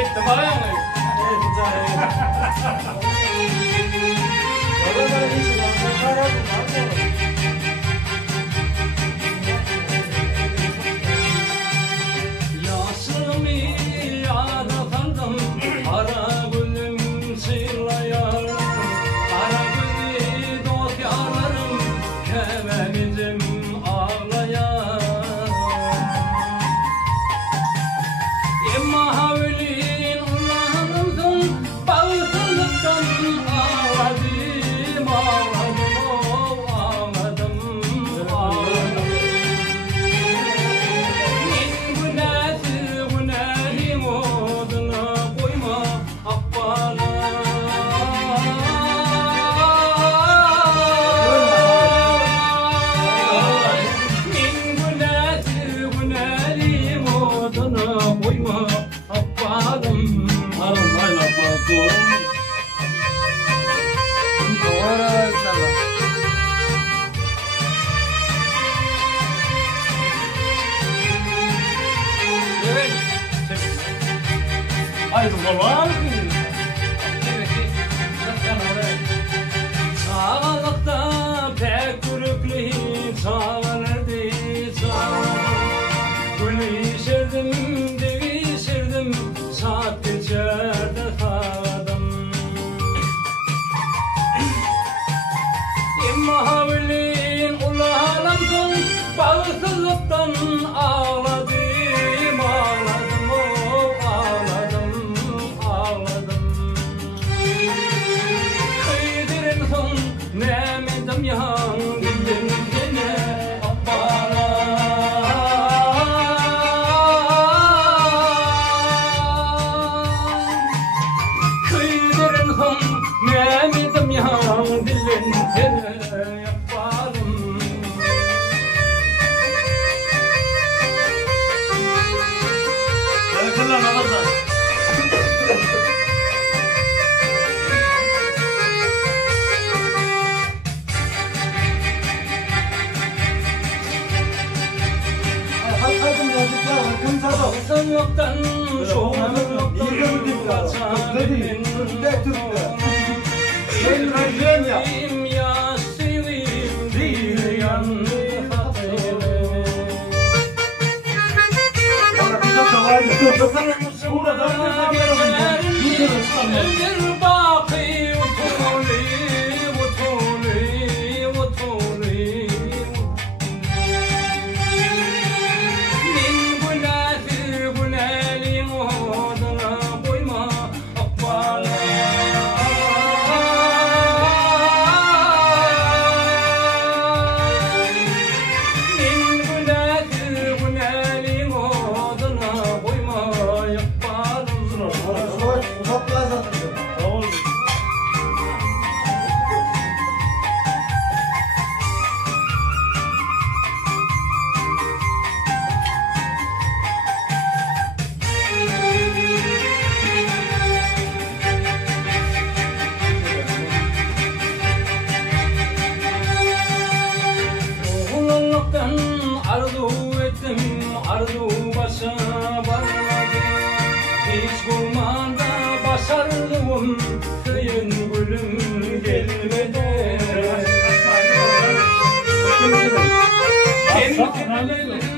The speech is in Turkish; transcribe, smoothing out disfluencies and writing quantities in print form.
Ayıptı bana ya. Evet, Haydi bakalım. Sağlıkta pek kürüklü çağlardı Gülüşürdüm, devişirdim, saat geçerde sağladım İmmahavlin ulanamdım, bağsızlıktan ağladım Nemedim yan gülüm gene bana Kıydırın hım nemedim yan gülüm gene yaparım Yakınlar namazlar Yoktan kaçabildim Sevdiğim ya sevdiğim bir yandı Ömür baki Arzu ettim, arzu başa varmadı Hiç bulmanda başardığım kıyın gülüm gelmedi Kendini